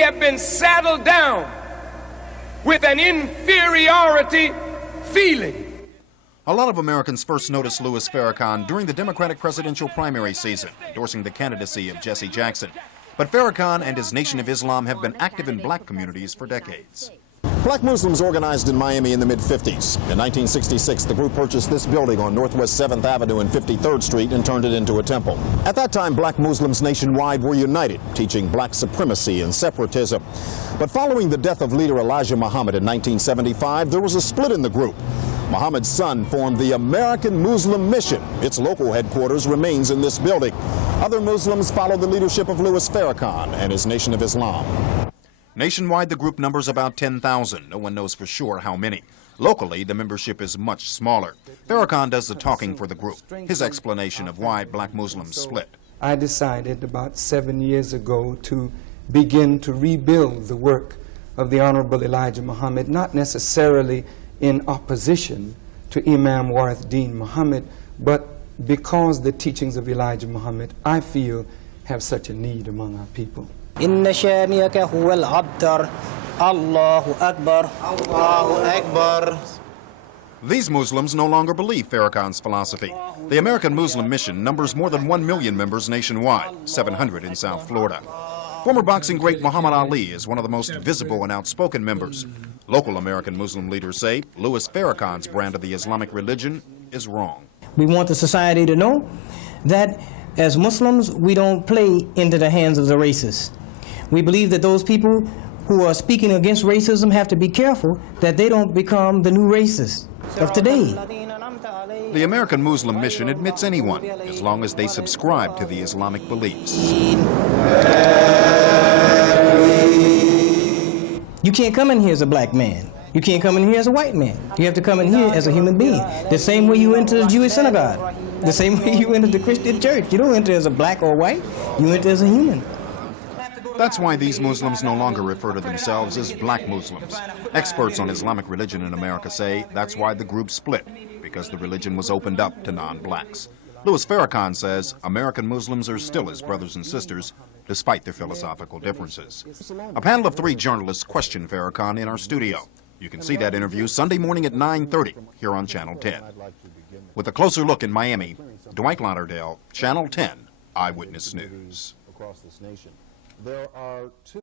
have been saddled down with an inferiority feeling. A lot of Americans first noticed Louis Farrakhan during the Democratic presidential primary season, endorsing the candidacy of Jesse Jackson. But Farrakhan and his Nation of Islam have been active in black communities for decades. Black Muslims organized in Miami in the mid-50s. In 1966, the group purchased this building on Northwest 7th Avenue and 53rd Street and turned it into a temple. At that time, black Muslims nationwide were united, teaching black supremacy and separatism. But following the death of leader Elijah Muhammad in 1975, there was a split in the group. Muhammad's son formed the American Muslim Mission. Its local headquarters remains in this building. Other Muslims follow the leadership of Louis Farrakhan and his Nation of Islam. Nationwide, the group numbers about 10,000. No one knows for sure how many. Locally, the membership is much smaller. Farrakhan does the talking for the group. His explanation of why black Muslims split. I decided about 7 years ago to begin to rebuild the work of the Honorable Elijah Muhammad, not necessarily in opposition to Imam Warith Deen Muhammad, but because the teachings of Elijah Muhammad, I feel, have such a need among our people. Inna shani'aka huwal abtar. Allahu Akbar. Allahu Akbar. These Muslims no longer believe Farrakhan's philosophy. The American Muslim Mission numbers more than 1 million members nationwide, 700 in South Florida. Former boxing great Muhammad Ali is one of the most visible and outspoken members. Local American Muslim leaders say Louis Farrakhan's brand of the Islamic religion is wrong. We want the society to know that as Muslims, we don't play into the hands of the racists. We believe that those people who are speaking against racism have to be careful that they don't become the new racists of today. The American Muslim Mission admits anyone, as long as they subscribe to the Islamic beliefs. You can't come in here as a black man. You can't come in here as a white man. You have to come in here as a human being. The same way you enter the Jewish synagogue. The same way you enter the Christian church. You don't enter as a black or white. You enter as a human. That's why these Muslims no longer refer to themselves as black Muslims. Experts on Islamic religion in America say that's why the group split, because the religion was opened up to non-blacks. Louis Farrakhan says American Muslims are still his brothers and sisters, despite their philosophical differences. A panel of 3 journalists questioned Farrakhan in our studio. You can see that interview Sunday morning at 9:30 here on Channel 10. With a closer look in Miami, Dwight Lauderdale, Channel 10 Eyewitness News. Across this nation, there are 2